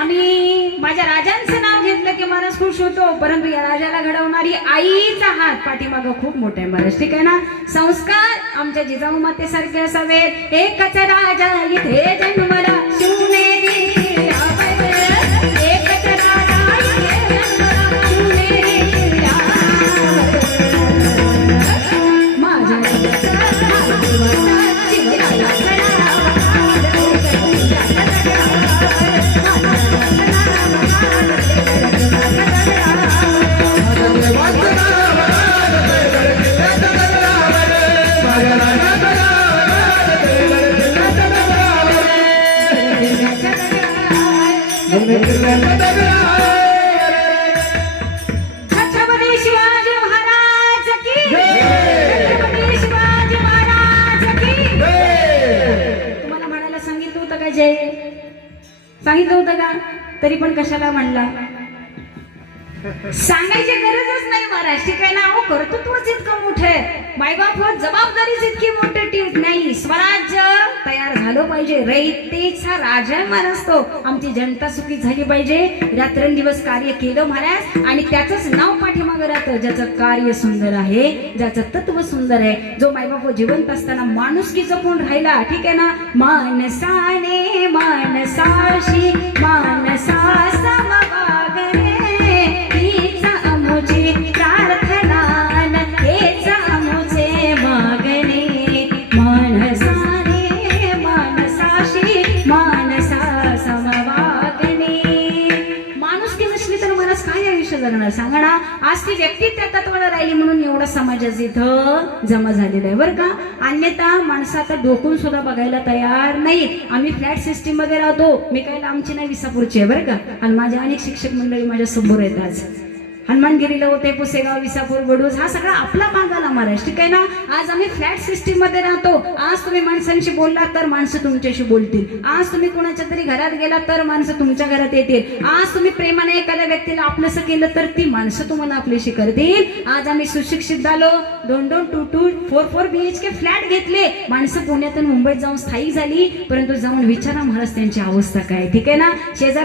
आम्ही माझ्या राजांचं नाव घेतलं की माणूस खुश होतो, परंतु या राजाला घडवणारी आईचा हात पाठीमागं खूप मोठा आहे महाराज. ठीक आहे ना. संस्कार आमच्या जिजाऊ मातेसारखे असावेत. एकच राजा इथे जन्मला शिवनेरी एकच राजा इथे जन्मला शिवनेरी माझ्या छत्रपती शिवाजी महाराज की छत्रपती शिवाजी महाराज की. तुम्हाला म्हणायला सांगितलं होतं का जय? सांगितलं होतं का? तरी पण कशाला म्हणला? सांगायची गरजच नाही महाराज. ठीक आहे ना. अहो कर्तृत्वच इतकं मोठं आहे, मायबाप जबाबदारीच इतकी मोठी नाही. स्वराज्य तयार झालं पाहिजे. रयतेचा राजा महाराज तो. आमची जनता सुखी झाली पाहिजे. रात्रंदिवस कार्य केलं महाराज आणि त्याचंच नाव पाठीमागं राहतं. ज्याचं कार्य सुंदर आहे, ज्याचं तत्व सुंदर आहे, जो मायबाप जिवंत असताना माणुसकी जपून राहिला. ठीक आहे ना. मानसाने मानसाशी मानसा समवागणे हीच आमची प्रार्थना हेच आमचे मागणे. मानसाने मानसाशी मानसा समवागणे. माणुसकी नसली तर माणूस काय आयुष्य जगणार सांगा ना. आज ती व्यक्ती त्या तत्वाला राहिली म्हणून एवढा समाजाच इथं जमा झालेला आहे बरं का. अन्यथा माणसं आता डोकून सुद्धा बघायला तयार नाहीत. आम्ही फ्लॅट सिस्टीम मध्ये राहतो. मी काय आमची नाही विसापूरची आहे बरं का. आणि माझे अनेक शिक्षक मंडळी माझ्या समोर आहेत. आज हनुमानगिरीला होते, पुसेगाव, विसापूर, बडूज हा सगळा आपला भाग आला महाराज. ठीक आहे ना. आज आम्ही फ्लॅट सिस्टीम मध्ये राहतो. आज तुम्ही माणसांशी बोललात तर माणसं तुमच्याशी बोलतील. आज तुम्ही कोणाच्या तरी घरात गेला तर माणसं तुमच्या घरात येतील. आज तुम्ही प्रेमाने एखाद्या व्यक्तीला आपलंसं केलं तर ती माणसं तुम्हाला आपल्याशी करतील. आज आम्ही सुशिक्षित झालो. 2-2, 2-2, 4-4 BHK फ्लॅट घेतले. माणसं पुण्यातून मुंबईत जाऊन स्थायिक झाली. परंतु जाऊन विचारा महाराज त्यांची अवस्था काय. ठीक आहे ना. शेजार